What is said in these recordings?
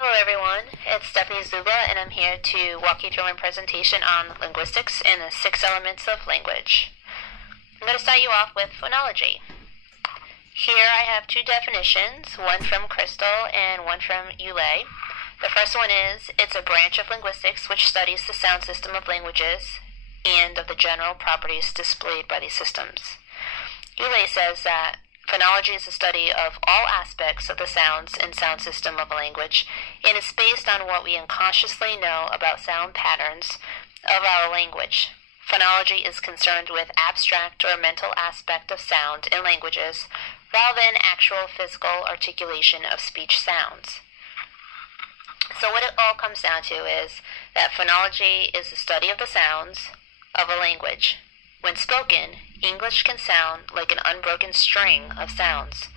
Hello everyone, it's Stephanie Zuba and I'm here to walk you through my presentation on linguistics and the 6 elements of language. I'm going to start you off with phonology. Here I have 2 definitions, one from Crystal and one from Ulay. The first one is, it's a branch of linguistics which studies the sound system of languages and of the general properties displayed by these systems. Ulay says that phonology is a study of all aspects of the sounds and sound system of a language, and is based on what we unconsciously know about sound patterns of our language. Phonology is concerned with abstract or mental aspect of sound in languages, rather than actual physical articulation of speech sounds. So what it all comes down to is that phonology is the study of the sounds of a language. When spoken, English can sound like an unbroken string of sounds,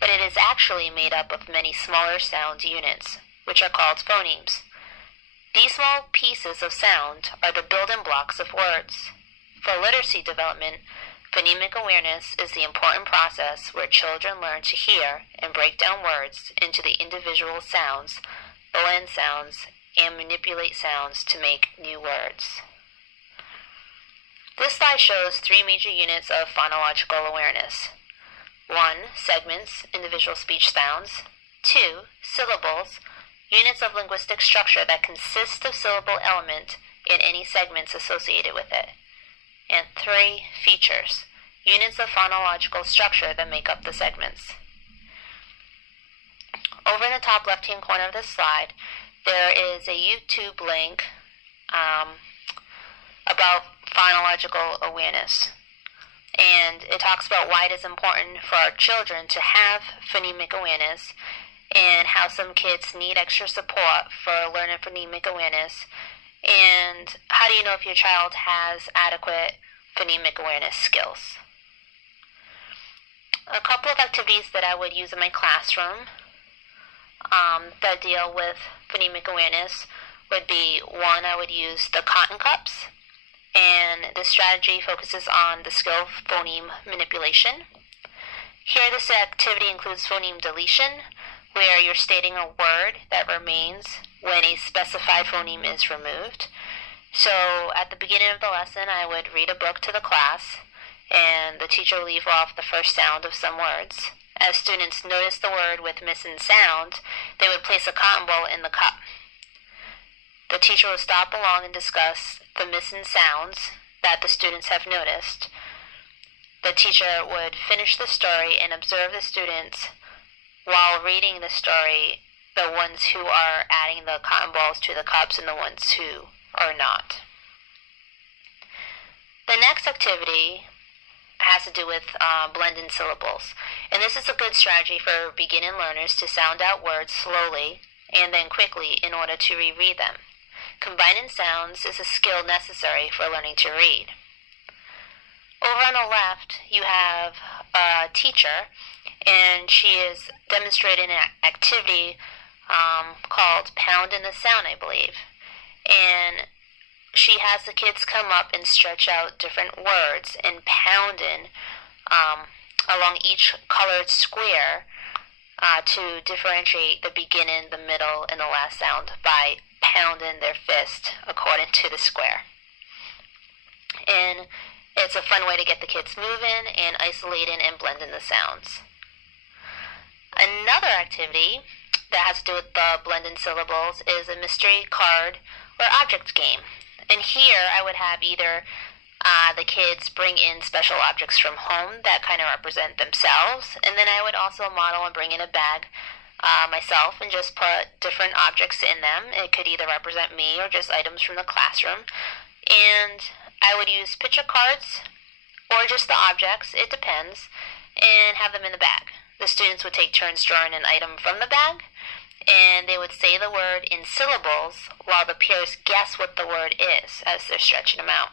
but it is actually made up of many smaller sound units, which are called phonemes. These small pieces of sound are the building blocks of words. For literacy development, phonemic awareness is the important process where children learn to hear and break down words into the individual sounds, blend sounds, and manipulate sounds to make new words. This slide shows 3 major units of phonological awareness. 1. Segments, individual speech sounds. 2. Syllables, units of linguistic structure that consist of syllable element and any segments associated with it. And 3. Features, units of phonological structure that make up the segments. Over in the top left-hand corner of this slide, there is a YouTube link about phonological awareness. And it talks about why it is important for our children to have phonemic awareness and how some kids need extra support for learning phonemic awareness, and how do you know if your child has adequate phonemic awareness skills. A couple of activities that I would use in my classroom that deal with phonemic awareness would be, 1, I would use the cotton cups, and this strategy focuses on the skill of phoneme manipulation. Here, this activity includes phoneme deletion, where you're stating a word that remains when a specified phoneme is removed. So at the beginning of the lesson, I would read a book to the class, and the teacher will leave off the first sound of some words. As students notice the word with missing sound, they would place a cotton ball in the cup. The teacher will stop along and discuss the missing sounds that the students have noticed. The teacher would finish the story and observe the students while reading the story, the ones who are adding the cotton balls to the cups and the ones who are not. The next activity has to do with blending syllables. And this is a good strategy for beginning learners to sound out words slowly and then quickly in order to reread them. Combining sounds is a skill necessary for learning to read. Over on the left, you have a teacher, and she is demonstrating an activity called pounding the sound, I believe. And she has the kids come up and stretch out different words and pounding along each colored square to differentiate the beginning, the middle, and the last sound by pounding their fist according to the square. And it's a fun way to get the kids moving and isolating and blending the sounds. Another activity that has to do with the blending syllables is a mystery card or object game. And here I would have either the kids bring in special objects from home that kind of represent themselves, and then I would also model and bring in a bag myself and just put different objects in them. It could either represent me or just items from the classroom. And I would use picture cards or just the objects, it depends, and have them in the bag. The students would take turns drawing an item from the bag, and they would say the word in syllables while the peers guess what the word is as they're stretching them out.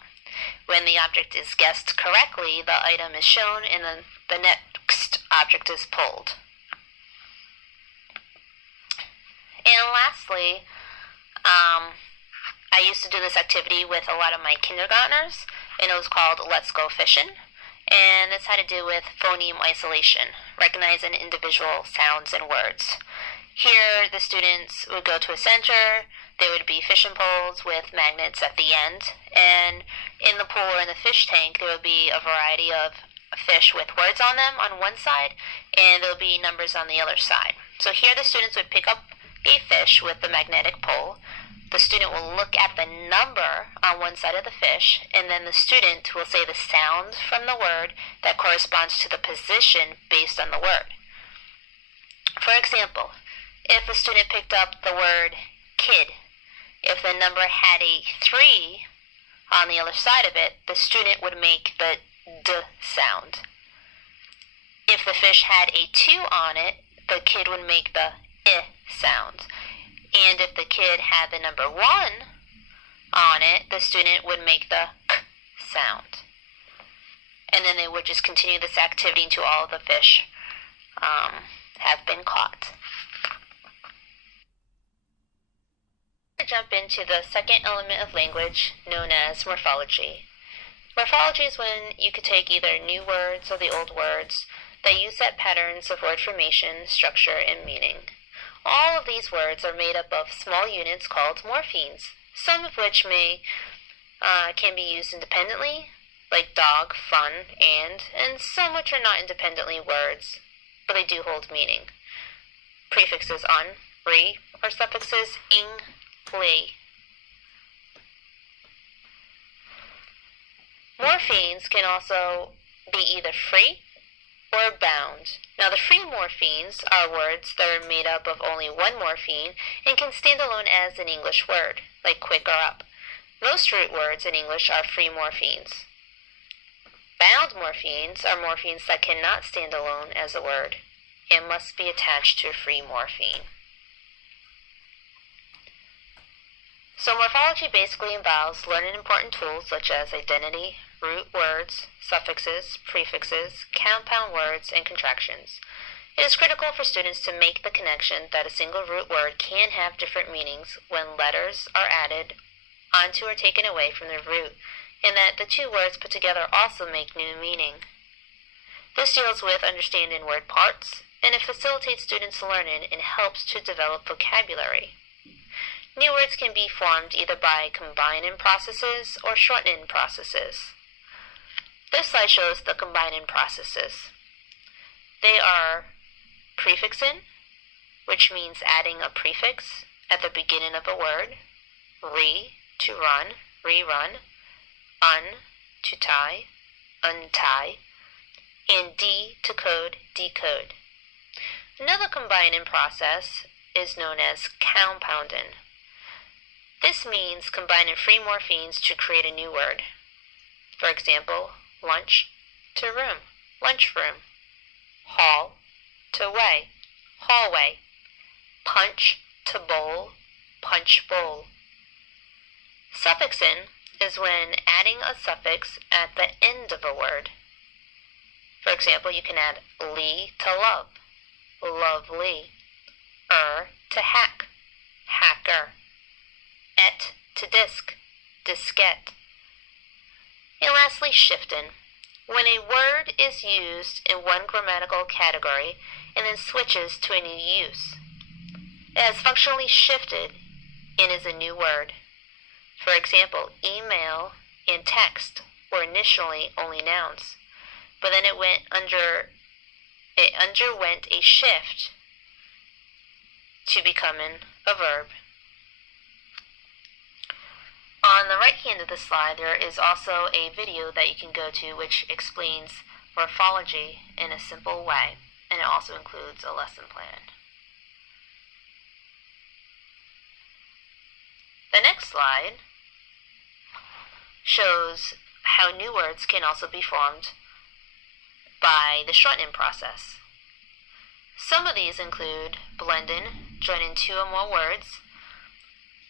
When the object is guessed correctly, the item is shown and then the next object is pulled. And lastly, I used to do this activity with a lot of my kindergartners, and it was called Let's Go Fishing. And this had to do with phoneme isolation, recognizing individual sounds and words. Here, the students would go to a center. There would be fishing poles with magnets at the end. And in the pool or in the fish tank, there would be a variety of fish with words on them on one side, and there would be numbers on the other side. So here the students would pick up a fish with the magnetic pole. The student will look at the number on one side of the fish, and then the student will say the sound from the word that corresponds to the position based on the word. For example, if a student picked up the word kid, if the number had a 3 on the other side of it, the student would make the D sound. If the fish had a 2 on it, the kid would make the I sound. And if the kid had the number 1 on it, the student would make the K sound. And then they would just continue this activity until all of the fish have been caught. Jump into the second element of language, known as morphology. Morphology is when you could take either new words or the old words that use set patterns of word formation, structure, and meaning. All of these words are made up of small units called morphemes, some of which can be used independently, like dog, fun, and some which are not independently words, but they do hold meaning. Prefixes on, re, or suffixes ing, li. Morphemes can also be either free or bound. Now, the free morphemes are words that are made up of only one morpheme and can stand alone as an English word, like quick or up. Most root words in English are free morphemes. Bound morphemes are morphemes that cannot stand alone as a word and must be attached to a free morpheme. So morphology basically involves learning important tools such as identity, root words, suffixes, prefixes, compound words, and contractions. It is critical for students to make the connection that a single root word can have different meanings when letters are added onto or taken away from the root, and that the two words put together also make new meaning. This deals with understanding word parts, and it facilitates students' learning and helps to develop vocabulary. New words can be formed either by combining processes or shortening processes. This slide shows the combining processes. They are prefixing, which means adding a prefix at the beginning of a word, re, to run, rerun, un, to tie, untie, and de, to code, decode. Another combining process is known as compounding. This means combining free morphemes to create a new word. For example, lunch to room, lunchroom. Hall to way, hallway. Punch to bowl, punch bowl. Suffixing is when adding a suffix at the end of a word. For example, you can add ly to love, lovely. To hack, hacker. Et to disk, diskette. And lastly, shifting. When a word is used in one grammatical category and then switches to a new use, it has functionally shifted and is a new word. For example, email and text were initially only nouns, but then it underwent a shift to becoming a verb. On the right hand of the slide, there is also a video that you can go to which explains morphology in a simple way, and it also includes a lesson plan. The next slide shows how new words can also be formed by the shortening process. Some of these include blending, joining two or more words,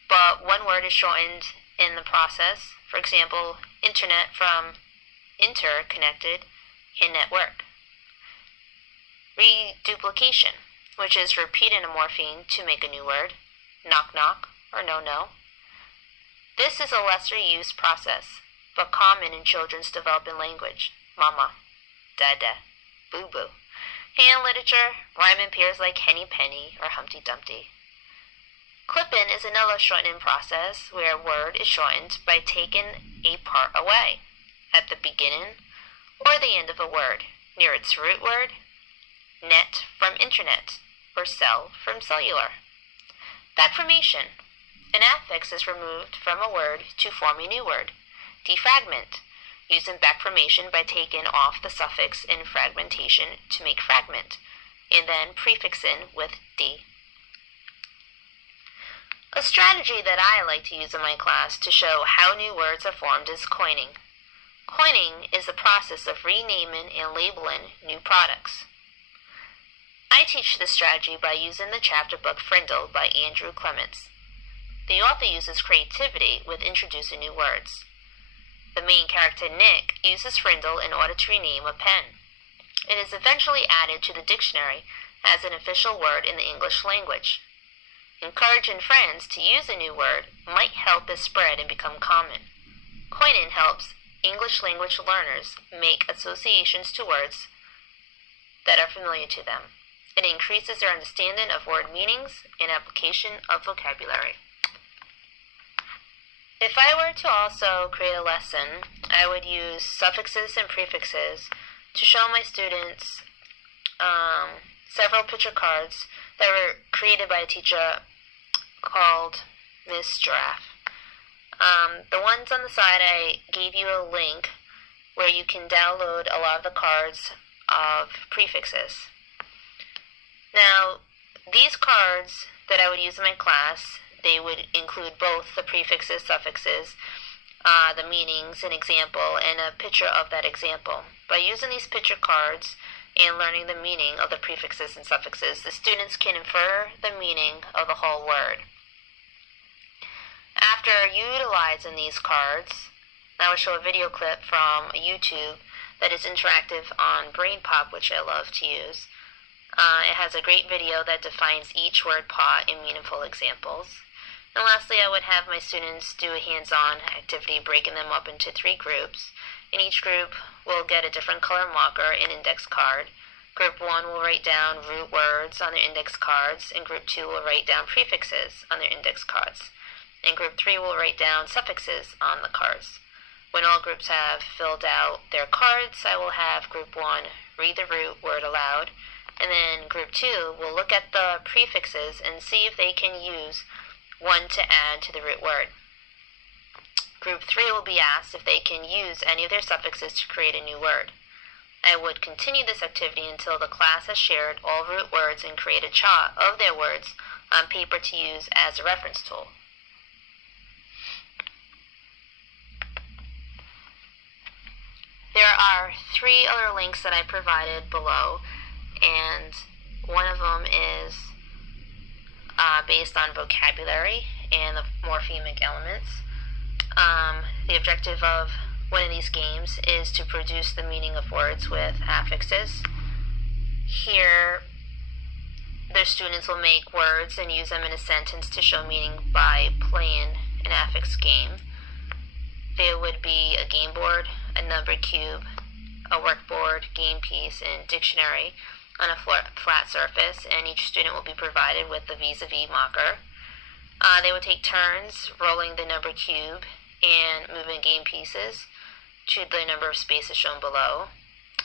but one word is shortened in the process. For example, internet from interconnected and network. Reduplication, which is repeating a morpheme to make a new word, knock knock or no no. This is a lesser used process, but common in children's developing language, mama, dada, boo boo. Hand literature, rhyme and pairs like Henny Penny or Humpty Dumpty. Clip-in is another shortening process where a word is shortened by taking a part away at the beginning or the end of a word near its root word, net from internet, or cell from cellular. Backformation. An affix is removed from a word to form a new word. Defragment. Using backformation by taking off the suffix in fragmentation to make fragment, and then prefixing with D. A strategy that I like to use in my class to show how new words are formed is coining. Coining is the process of renaming and labeling new products. I teach this strategy by using the chapter book Frindle by Andrew Clements. The author uses creativity with introducing new words. The main character, Nick, uses Frindle in order to rename a pen. It is eventually added to the dictionary as an official word in the English language. Encouraging friends to use a new word might help it spread and become common. Coining helps English language learners make associations to words that are familiar to them. It increases their understanding of word meanings and application of vocabulary. If I were to also create a lesson, I would use suffixes and prefixes to show my students several picture cards that were created by a teacher called Miss Giraffe. The ones on the side, I gave you a link where you can download a lot of the cards of prefixes. Now, these cards that I would use in my class, they would include both the prefixes, suffixes, the meanings, an example, and a picture of that example. By using these picture cards and learning the meaning of the prefixes and suffixes, the students can infer the meaning of the whole word. After utilizing these cards, I will show a video clip from YouTube that is interactive on Brain Pop, which I love to use. It has a great video that defines each word pot in meaningful examples. And lastly, I would have my students do a hands-on activity, breaking them up into 3 groups. And each group will get a different color marker and index card. Group 1 will write down root words on their index cards, and Group 2 will write down prefixes on their index cards. And Group 3 will write down suffixes on the cards. When all groups have filled out their cards, I will have Group 1 read the root word aloud, and then Group 2 will look at the prefixes and see if they can use one to add to the root word. Group 3 will be asked if they can use any of their suffixes to create a new word. I would continue this activity until the class has shared all root words and create a chart of their words on paper to use as a reference tool. There are 3 other links that I provided below, and one of them is based on vocabulary and the morphemic elements. The objective of one of these games is to produce the meaning of words with affixes. Here, the students will make words and use them in a sentence to show meaning by playing an affix game. There would be a game board, a number cube, a workboard, game piece, and dictionary on a flat surface, and each student will be provided with the vis-a-vis marker. They would take turns rolling the number cube and moving game pieces to the number of spaces shown below.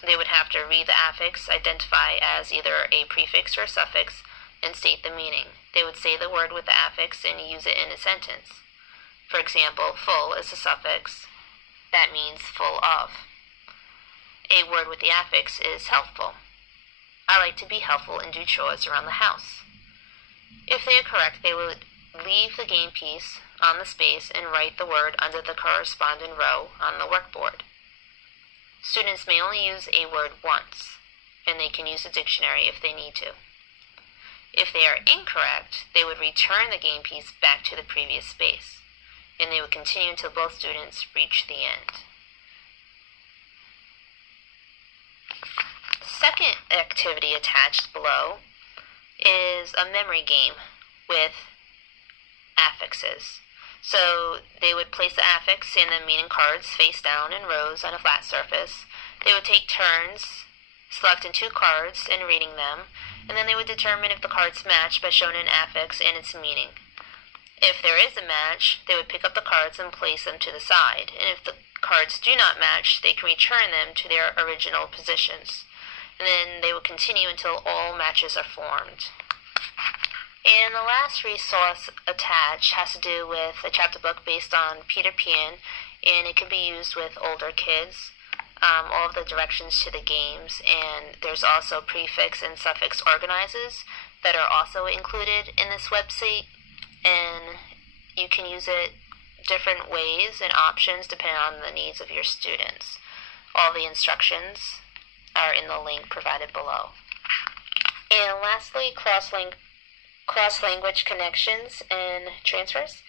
They would have to read the affix, identify as either a prefix or a suffix, and state the meaning. They would say the word with the affix and use it in a sentence. For example, full is a suffix. That means full of. A word with the affix is helpful. I like to be helpful and do chores around the house. If they are correct, they would leave the game piece on the space and write the word under the corresponding row on the workboard. Students may only use a word once, and they can use a dictionary if they need to. If they are incorrect, they would return the game piece back to the previous space, and they would continue until both students reach the end. Second activity attached below is a memory game with affixes. So they would place the affix and the meaning cards face down in rows on a flat surface. They would take turns selecting 2 cards and reading them, and then they would determine if the cards match by showing an affix and its meaning. If there is a match, they would pick up the cards and place them to the side, and if the cards do not match, they can return them to their original positions, and then they will continue until all matches are formed. And the last resource attached has to do with a chapter book based on Peter Pan, and it can be used with older kids. All of the directions to the games, and there's also prefix and suffix organizers that are also included in this website, and you can use it different ways and options depending on the needs of your students. All the instructions are in the link provided below. And lastly, cross-language connections and transfers.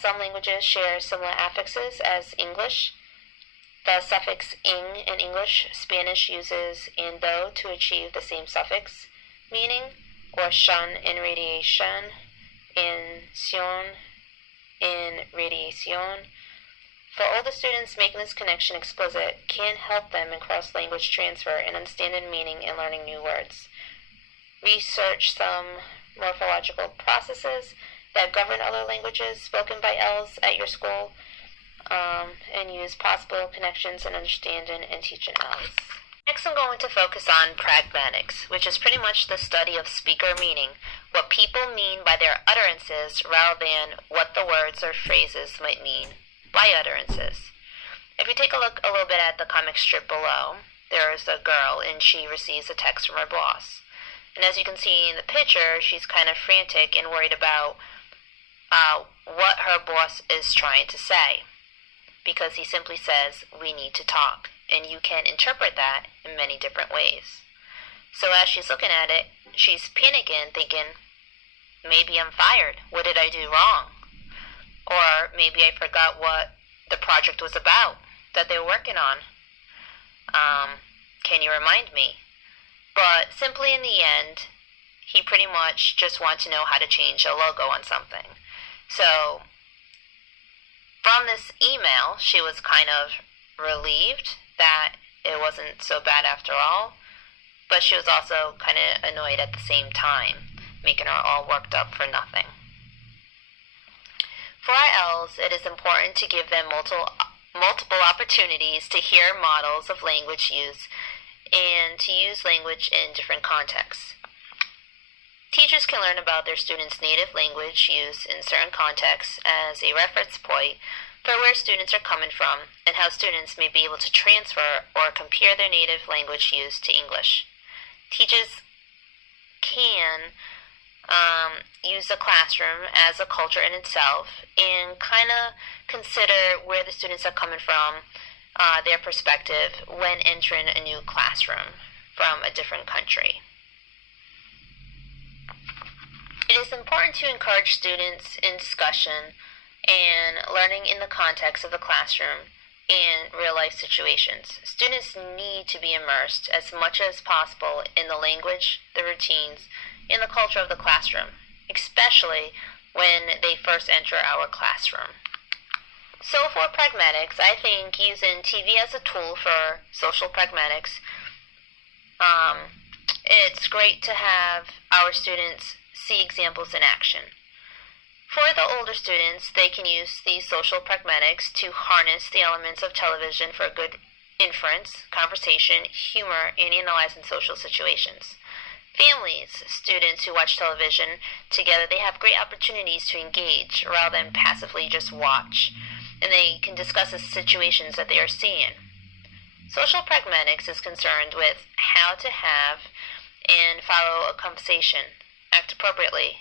Some languages share similar affixes as English. The suffix ing in English, Spanish uses ando to achieve the same suffix meaning, or shun in radiation, in sion, in radiation. For older students, making this connection explicit can help them in cross-language transfer and understanding meaning and learning new words. Research some morphological processes that govern other languages spoken by ELs at your school, and use possible connections in understanding and teaching ELs. Next, I'm going to focus on pragmatics, which is pretty much the study of speaker meaning, what people mean by their utterances rather than what the words or phrases might mean by utterances. If you take a look a little bit at the comic strip below, there is a girl and she receives a text from her boss. And as you can see in the picture, she's kind of frantic and worried about what her boss is trying to say, because he simply says, "We need to talk," and you can interpret that in many different ways. So as she's looking at it, she's panicking, thinking, maybe I'm fired. What did I do wrong? Or maybe I forgot what the project was about that they were working on. Can you remind me? But simply in the end, he pretty much just wants to know how to change a logo on something. So from this email, she was kind of relieved that it wasn't so bad after all, but she was also kind of annoyed at the same time, making her all worked up for nothing. For our ELs, it is important to give them multiple opportunities to hear models of language use and to use language in different contexts. Teachers can learn about their students' native language use in certain contexts as a reference point for where students are coming from and how students may be able to transfer or compare their native language use to English. Teachers can use the classroom as a culture in itself and kind of consider where the students are coming from, their perspective when entering a new classroom from a different country. It is important to encourage students in discussion and learning in the context of the classroom and real-life situations. Students need to be immersed as much as possible in the language, the routines, and the culture of the classroom, especially when they first enter our classroom. So for pragmatics, I think using TV as a tool for social pragmatics, it's great to have our students see examples in action. For the older students, they can use these social pragmatics to harness the elements of television for good inference, conversation, humor, and analyzing social situations. Families, students who watch television together, they have great opportunities to engage rather than passively just watch, and they can discuss the situations that they are seeing. Social pragmatics is concerned with how to have and follow a conversation, act appropriately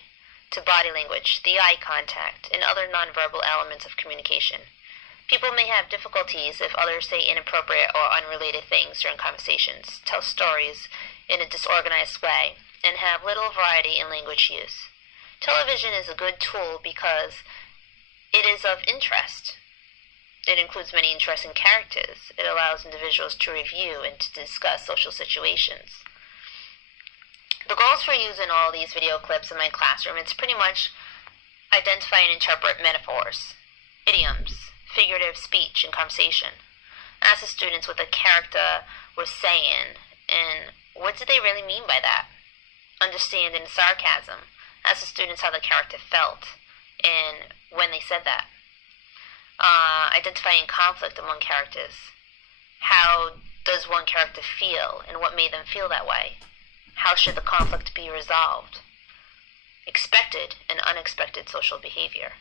to body language, the eye contact, and other nonverbal elements of communication. People may have difficulties if others say inappropriate or unrelated things during conversations, tell stories in a disorganized way, and have little variety in language use. Television is a good tool because it is of interest. It includes many interesting characters. It allows individuals to review and to discuss social situations. The goals for using all these video clips in my classroom is pretty much identify and interpret metaphors, idioms, figurative speech, and conversation. Ask the students what the character was saying And what did they really mean by that? Understand in sarcasm, ask the students how the character felt and when they said that. Identifying conflict among characters. How does one character feel and what made them feel that way? How should the conflict be resolved? Expected and unexpected social behavior.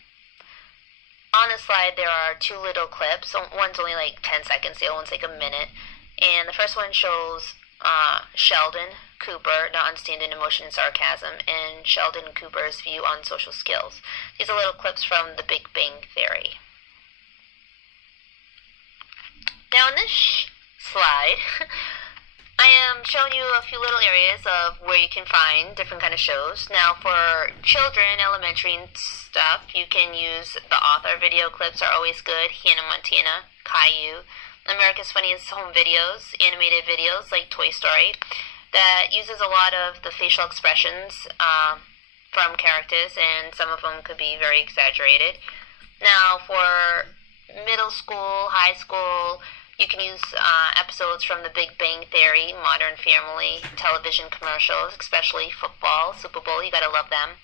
On the slide there are two little clips. One's only like 10 seconds, the other one's like a minute. And the first one shows Sheldon Cooper not understanding emotion and sarcasm, and Sheldon Cooper's view on social skills. These are little clips from The Big Bang Theory. Now in this slide, I am showing you a few little areas of where you can find different kind of shows. Now for children, elementary and stuff, you can use the author. Video clips are always good. Hannah Montana, Caillou, America's Funniest Home Videos, animated videos like Toy Story, that uses a lot of the facial expressions from characters, and some of them could be very exaggerated. Now for middle school, high school, you can use episodes from The Big Bang Theory, Modern Family, television commercials, especially football, Super Bowl, you gotta love them.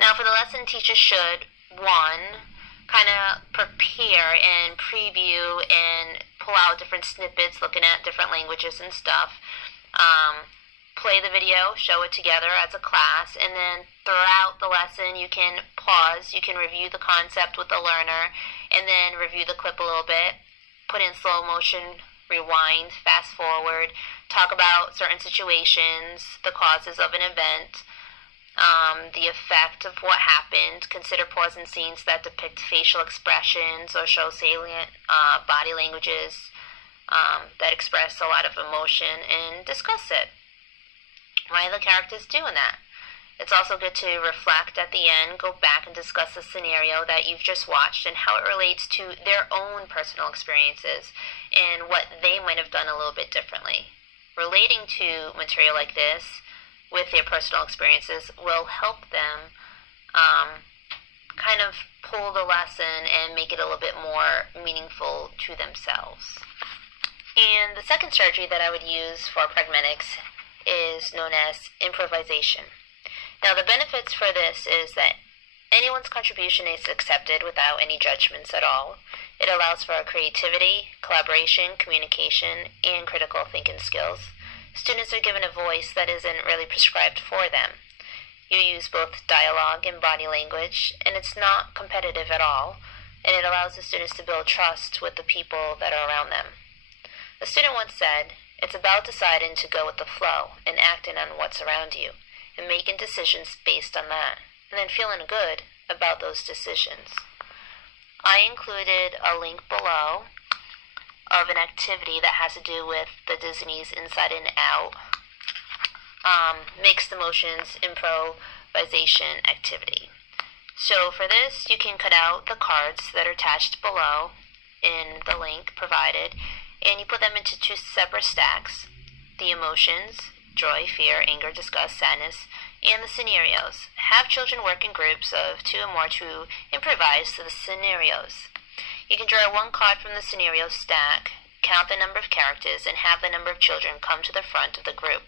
Now for the lesson, teachers should, one, kind of prepare and preview and pull out different snippets, looking at different languages and stuff. Play the video, show it together as a class, and then throughout the lesson you can pause, you can review the concept with the learner, and then review the clip a little bit. Put in slow motion, rewind, fast forward, talk about certain situations, the causes of an event, the effect of what happened. Consider pausing scenes that depict facial expressions or show salient body languages that express a lot of emotion, and discuss it. Why are the characters doing that? It's also good to reflect at the end, go back and discuss the scenario that you've just watched and how it relates to their own personal experiences and what they might have done a little bit differently. Relating to material like this with their personal experiences will help them kind of pull the lesson and make it a little bit more meaningful to themselves. And the second strategy that I would use for pragmatics is known as improvisation. Now the benefits for this is that anyone's contribution is accepted without any judgments at all. It allows for creativity, collaboration, communication, and critical thinking skills. Students are given a voice that isn't really prescribed for them. You use both dialogue and body language, and it's not competitive at all, and it allows the students to build trust with the people that are around them. A student once said, "It's about deciding to go with the flow and acting on what's around you, and making decisions based on that, and then feeling good about those decisions." I included a link below of an activity that has to do with the Disney's Inside and Out mixed emotions improvisation activity. So for this, you can cut out the cards that are attached below in the link provided, and you put them into two separate stacks: the emotions, joy, fear, anger, disgust, sadness, and the scenarios. Have children work in groups of 2 or more to improvise the scenarios. You can draw one card from the scenario stack, count the number of characters, and have the number of children come to the front of the group.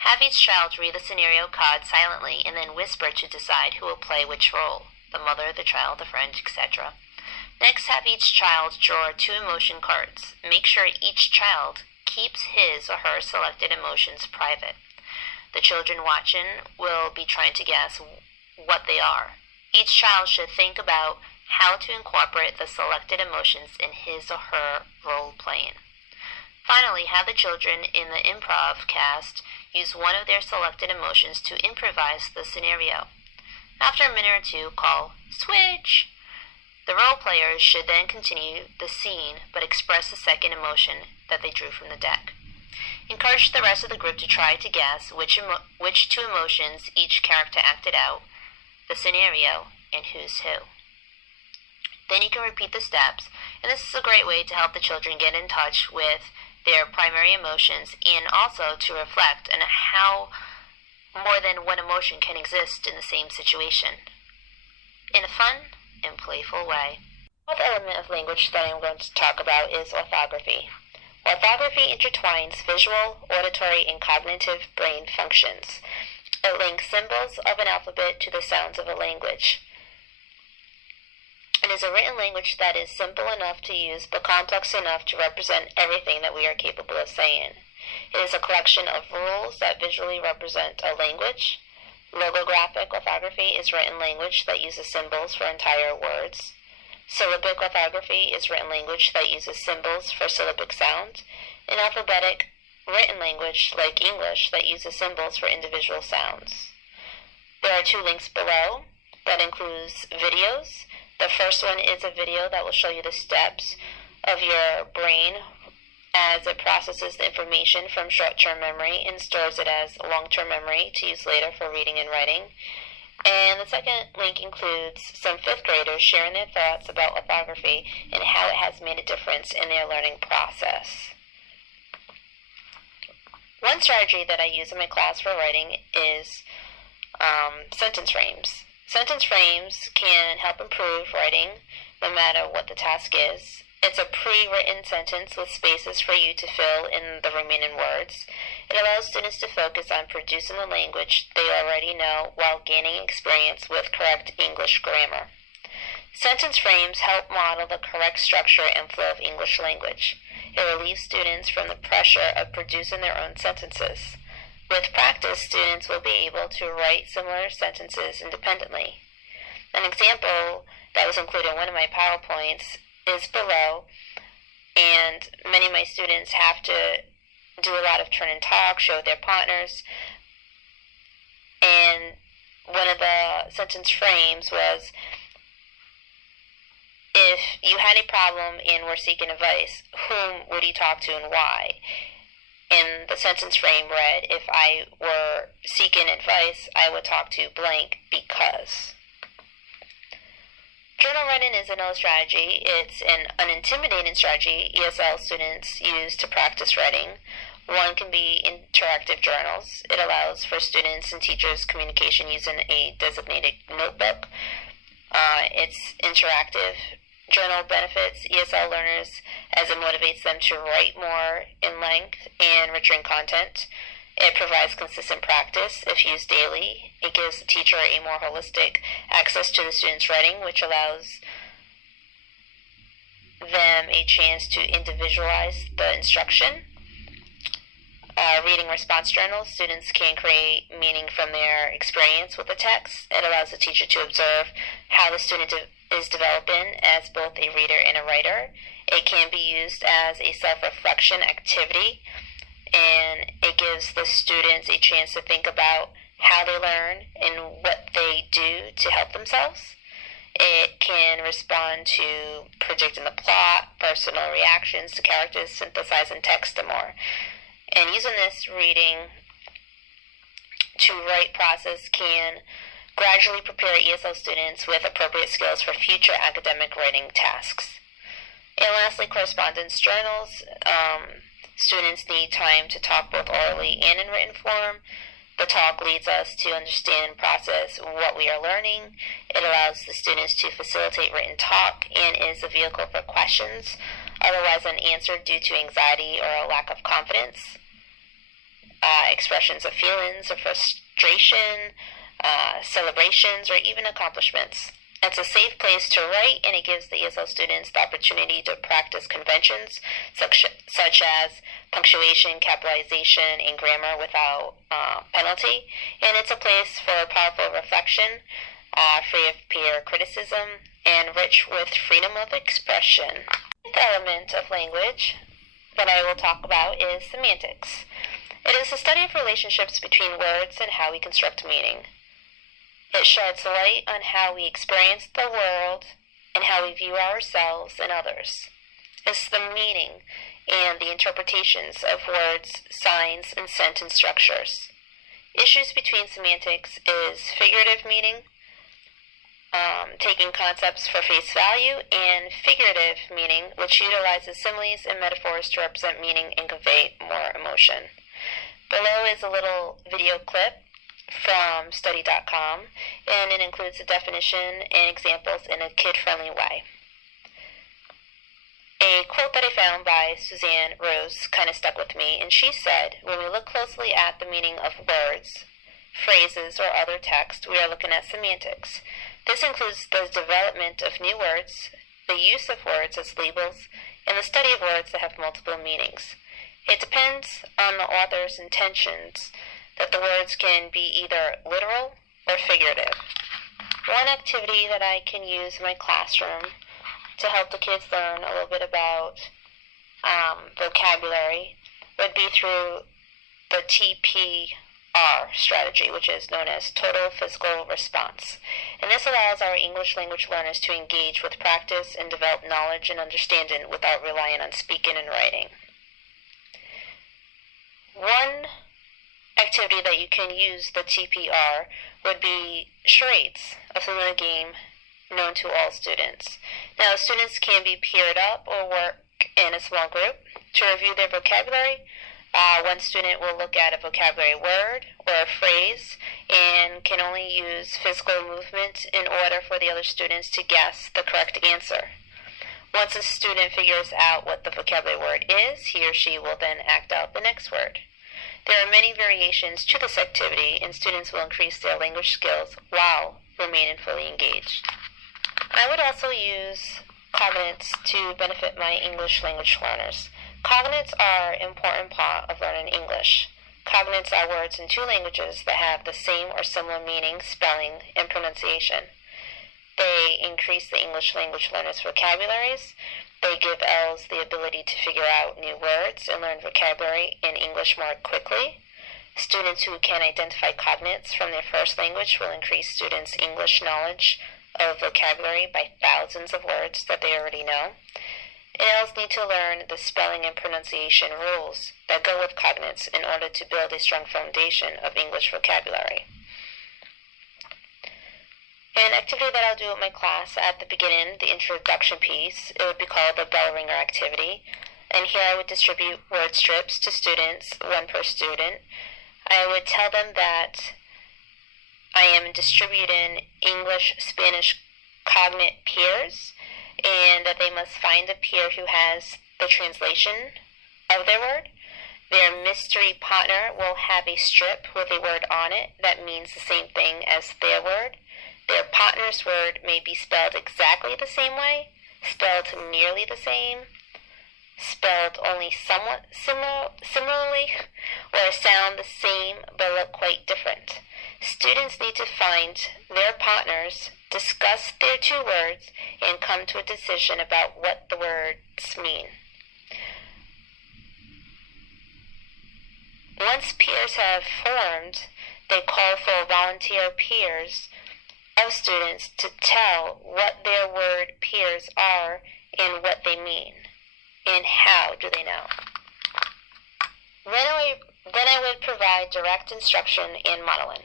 Have each child read the scenario card silently and then whisper to decide who will play which role: the mother, the child, the friend, etc. Next, have each child draw 2 emotion cards. Make sure each child keeps his or her selected emotions private. The children watching will be trying to guess what they are. Each child should think about how to incorporate the selected emotions in his or her role playing. Finally, have the children in the improv cast use one of their selected emotions to improvise the scenario. After a minute or two, call switch. The role players should then continue the scene but express the second emotion that they drew from the deck. Encourage the rest of the group to try to guess which 2 emotions each character acted out, the scenario, and who's who. Then you can repeat the steps, and this is a great way to help the children get in touch with their primary emotions and also to reflect on how more than one emotion can exist in the same situation in a fun and playful way. The fourth element of language that I'm going to talk about is orthography. Orthography intertwines visual, auditory, and cognitive brain functions. It links symbols of an alphabet to the sounds of a language. It is a written language that is simple enough to use but complex enough to represent everything that we are capable of saying. It is a collection of rules that visually represent a language. Logographic orthography is written language that uses symbols for entire words. Syllabic orthography is written language that uses symbols for syllabic sound. And alphabetic written language, like English, that uses symbols for individual sounds. There are 2 links below that includes videos. The first one is a video that will show you the steps of your brain as it processes the information from short-term memory and stores it as long-term memory to use later for reading and writing. And the second link includes some 5th graders sharing their thoughts about orthography and how it has made a difference in their learning process. One strategy that I use in my class for writing is sentence frames. Sentence frames can help improve writing no matter what the task is. It's a pre-written sentence with spaces for you to fill in the remaining words. It allows students to focus on producing the language they already know while gaining experience with correct English grammar. Sentence frames help model the correct structure and flow of English language. It relieves students from the pressure of producing their own sentences. With practice, students will be able to write similar sentences independently. An example that was included in one of my PowerPoints is below, and many of my students have to do a lot of turn and talk, show their partners, and one of the sentence frames was, if you had a problem and were seeking advice, whom would you talk to and why? And the sentence frame read, if I were seeking advice, I would talk to blank because. Journal writing is another strategy. It's an unintimidating strategy ESL students use to practice writing. One can be interactive journals. It allows for students and teachers communication using a designated notebook. It's interactive. Journal benefits ESL learners as it motivates them to write more in length and richer in content. It provides consistent practice if used daily. It gives the teacher a more holistic access to the student's writing, which allows them a chance to individualize the instruction. Reading response journals, students can create meaning from their experience with the text. It allows the teacher to observe how the student is developing as both a reader and a writer. It can be used as a self-reflection activity, and it gives the students a chance to think about how they learn and what they do to help themselves. It can respond to predicting the plot, personal reactions to characters, synthesizing text, and more. And using this reading to write process can gradually prepare ESL students with appropriate skills for future academic writing tasks. And lastly, correspondence journals. Students need time to talk both orally and in written form. The talk leads us to understand and process what we are learning. It allows the students to facilitate written talk and is a vehicle for questions otherwise unanswered due to anxiety or a lack of confidence. Expressions of feelings of frustration, celebrations, or even accomplishments. It's a safe place to write, and it gives the ESL students the opportunity to practice conventions such as punctuation, capitalization, and grammar without penalty. And it's a place for powerful reflection, free of peer criticism, and rich with freedom of expression. The element of language that I will talk about is semantics. It is the study of relationships between words and how we construct meaning. It sheds light on how we experience the world and how we view ourselves and others. It's the meaning and the interpretations of words, signs, and sentence structures. Issues between semantics is figurative meaning, taking concepts for face value, and figurative meaning, which utilizes similes and metaphors to represent meaning and convey more emotion. Below is a little video clip from study.com, and it includes a definition and examples in a kid-friendly way. A A quote that I found by Suzanne Rose kind of stuck with me, and she said, when we look closely at the meaning of words, phrases, or other text, we are looking at semantics. This includes the development of new words, the use of words as labels, and the study of words that have multiple meanings. It depends on the author's intentions that the words can be either literal or figurative. One activity that I can use in my classroom to help the kids learn a little bit about vocabulary would be through the TPR strategy, which is known as Total Physical Response. And this allows our English language learners to engage with practice and develop knowledge and understanding without relying on speaking and writing. One activity that you can use the TPR would be charades, a familiar game known to all students. Now, students can be paired up or work in a small group to review their vocabulary. One student will look at a vocabulary word or a phrase and can only use physical movement in order for the other students to guess the correct answer. Once a student figures out what the vocabulary word is, he or she will then act out the next word. There are many variations to this activity, and students will increase their language skills while remaining fully engaged. I would also use cognates to benefit my English language learners. Cognates are an important part of learning English. Cognates are words in two languages that have the same or similar meaning, spelling, and pronunciation. They increase the English language learners' vocabularies. They give Ls the ability to figure out new words and learn vocabulary in English more quickly. Students who can identify cognates from their first language will increase students' English knowledge of vocabulary by thousands of words that they already know. Ls need to learn the spelling and pronunciation rules that go with cognates in order to build a strong foundation of English vocabulary. An activity that I'll do with my class at the beginning, the introduction piece, it would be called the bell ringer activity. And here I would distribute word strips to students, one per student. I would tell them that I am distributing English, Spanish cognate pairs, and that they must find a peer who has the translation of their word. Their mystery partner will have a strip with a word on it that means the same thing as their word. Their partner's word may be spelled exactly the same way, spelled nearly the same, spelled only somewhat similarly, or sound the same but look quite different. Students need to find their partners, discuss their two words, and come to a decision about what the words mean. Once peers have formed, they call for volunteer peers of students to tell what their word pairs are and what they mean, and how do they know. Then I would provide direct instruction in modeling.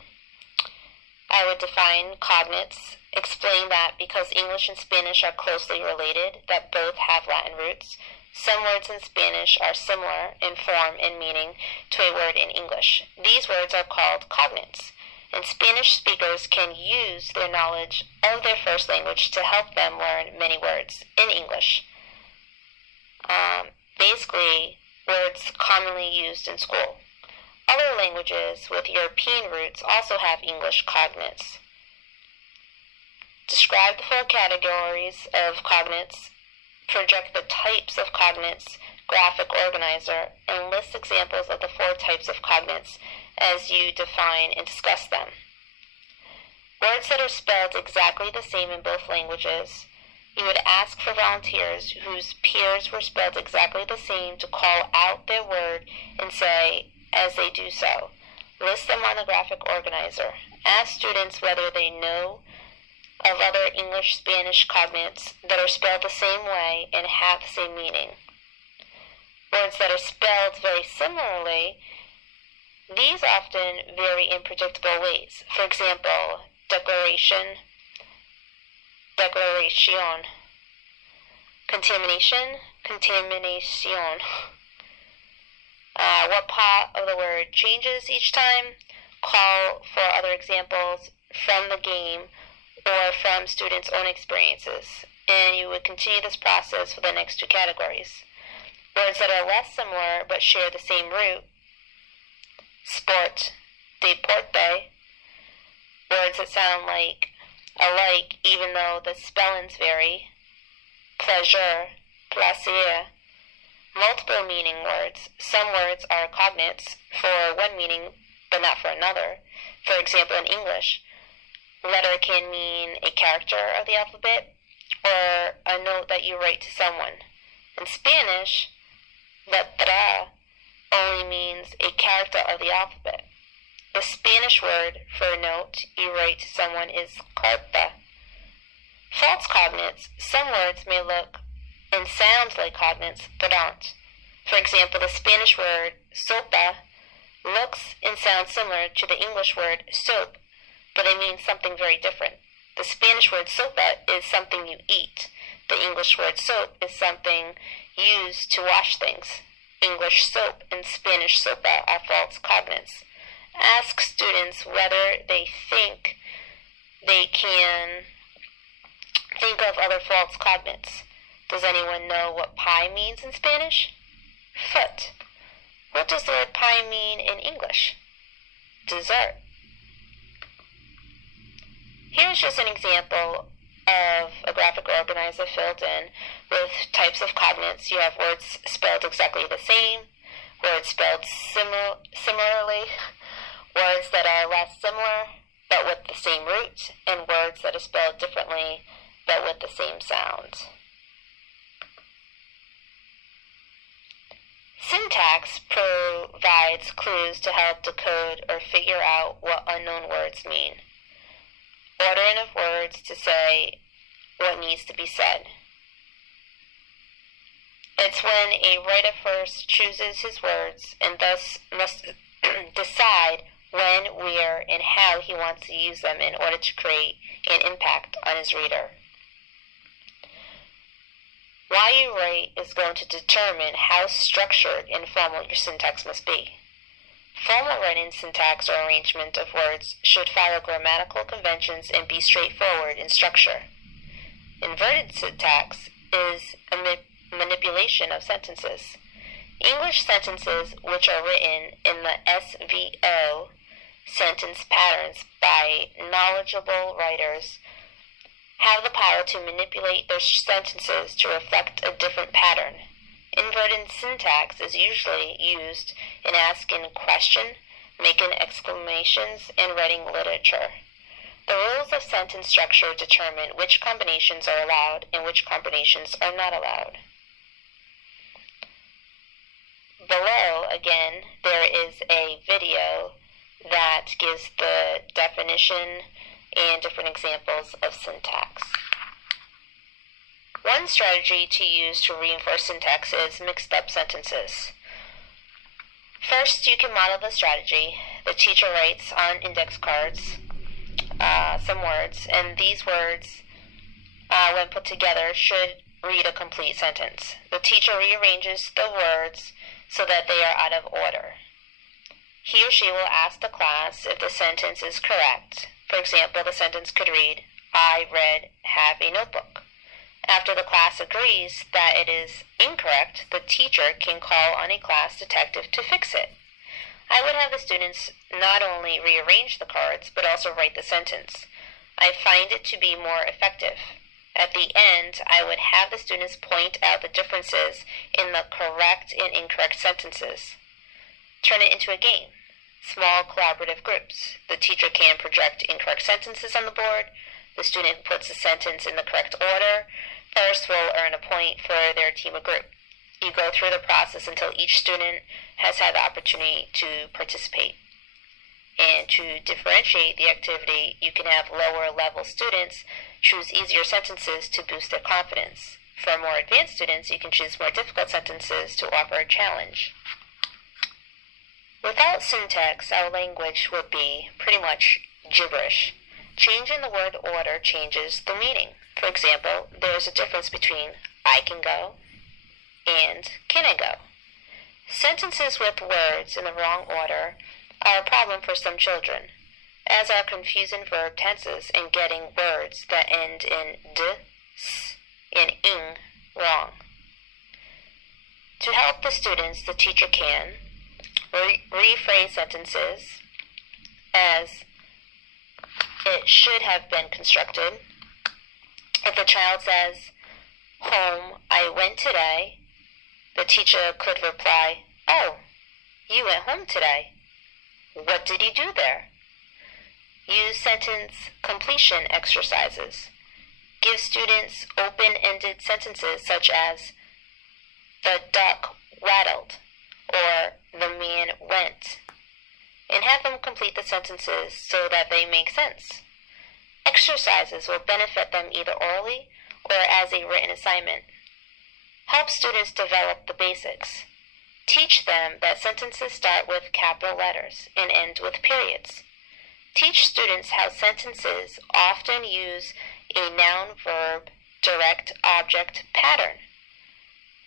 I would define cognates, explain that because English and Spanish are closely related, that both have Latin roots, some words in Spanish are similar in form and meaning to a word in English. These words are called cognates, and Spanish speakers can use their knowledge of their first language to help them learn many words in English. Basically, words commonly used in school. Other languages with European roots also have English cognates. Describe the four categories of cognates, project the types of cognates, graphic organizer, and list examples of the four types of cognates as you define and discuss them. Words that are spelled exactly the same in both languages. You would ask for volunteers whose peers were spelled exactly the same to call out their word and say, as they do so, list them on the graphic organizer. Ask students whether they know of other English-Spanish cognates that are spelled the same way and have the same meaning. Words that are spelled very similarly, these often vary in predictable ways. For example, declaration, declaration, contamination, contamination. What part of the word changes each time? Call for other examples from the game or from students' own experiences. and you would continue this process for the next two categories. Words that are less similar but share the same root: sport, deporte. Words that sound alike even though the spellings vary: pleasure, plaisir. Multiple meaning words. Some words are cognates for one meaning but not for another. For example, in English, letter can mean a character of the alphabet or a note that you write to someone. In Spanish, letra only means a character of the alphabet. The Spanish word for a note you write to someone is carta. False cognates. Some words may look and sound like cognates but aren't. For example, the Spanish word sopa looks and sounds similar to the English word soap, but they mean something very different. The Spanish word sopa is something you eat. The English word soap is something used to wash things. English soap and Spanish sopa are false cognates. Ask students whether they think they can think of other false cognates. Does anyone know what pie means in Spanish? Foot. What does the word pie mean in English? Dessert. Here's just an example of a graphic organizer filled in with types of cognates. You have words spelled exactly the same, words spelled similarly, words that are less similar but with the same root, and words that are spelled differently but with the same sound. Syntax provides clues to help decode or figure out what unknown words mean. Ordering of words to say what needs to be said. It's when a writer first chooses his words and thus must decide when, where, and how he wants to use them in order to create an impact on his reader. Why you write is going to determine how structured and formal your syntax must be. Formal writing syntax or arrangement of words should follow grammatical conventions and be straightforward in structure. Inverted syntax is a manipulation of sentences. English sentences which are written in the SVO sentence patterns by knowledgeable writers have the power to manipulate their sentences to reflect a different pattern. Inverted syntax is usually used in asking a question, making exclamations, and writing literature. The rules of sentence structure determine which combinations are allowed and which combinations are not allowed. Below, again, there is a video that gives the definition and different examples of syntax. One strategy to use to reinforce syntax is mixed up sentences. First, you can model the strategy. The teacher writes on index cards some words, and these words, when put together, should read a complete sentence. The teacher rearranges the words so that they are out of order. He or she will ask the class if the sentence is correct. For example, the sentence could read, I read, have a notebook. After the class agrees that it is incorrect, the teacher can call on a class detective to fix it. I would have the students not only rearrange the cards, but also write the sentence. I find it to be more effective. At the end, I would have the students point out the differences in the correct and incorrect sentences. Turn it into a game. Small collaborative groups. The teacher can project incorrect sentences on the board. The student who puts the sentence in the correct order first will earn a point for their team or group. You go through the process until each student has had the opportunity to participate. And to differentiate the activity, you can have lower level students choose easier sentences to boost their confidence. For more advanced students, you can choose more difficult sentences to offer a challenge. Without syntax, our language would be pretty much gibberish. Changing the word order changes the meaning. For example, there is a difference between I can go and can I go. Sentences with words in the wrong order are a problem for some children, as are confusing verb tenses and getting words that end in d, s, and ing wrong. To help the students, the teacher can rephrase sentences as it should have been constructed. If the child says, "Home, I went today," the teacher could reply, "Oh, you went home today. What did you do there?" Use sentence completion exercises. Give students open-ended sentences such as, "The duck waddled," or "The man went," and have them complete the sentences so that they make sense. Exercises will benefit them either orally or as a written assignment. Help students develop the basics. Teach them that sentences start with capital letters and end with periods. Teach students how sentences often use a noun-verb direct object pattern.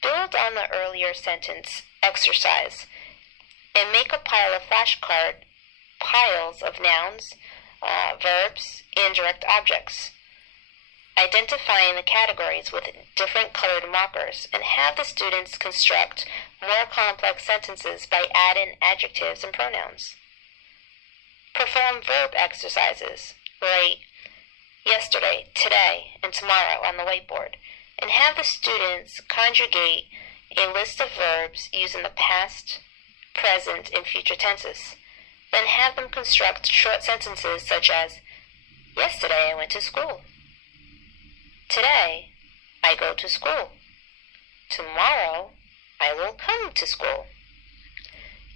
Build on the earlier sentence exercise and make a pile of flashcard piles of nouns, verbs, and direct objects. Identifying the categories with different colored markers and have the students construct more complex sentences by adding adjectives and pronouns. Perform verb exercises. Write yesterday, today, and tomorrow on the whiteboard, and have the students conjugate a list of verbs using the past, present, and future tenses. Then have them construct short sentences such as, "Yesterday I went to school." "Today I go to school." "Tomorrow I will come to school."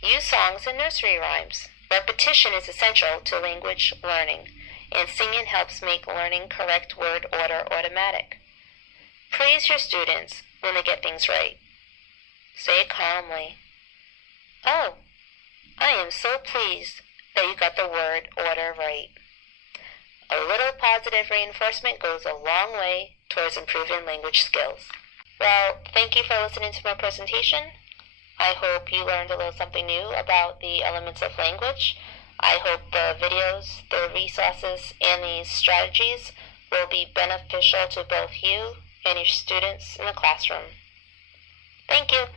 Use songs and nursery rhymes. Repetition is essential to language learning, and singing helps make learning correct word order automatic. Praise your students when they get things right. Say calmly, "Oh, I am so pleased that you got the word order right." A little positive reinforcement goes a long way towards improving language skills. Well, thank you for listening to my presentation. I hope you learned a little something new about the elements of language. I hope the videos, the resources, and these strategies will be beneficial to both you and your students in the classroom. Thank you.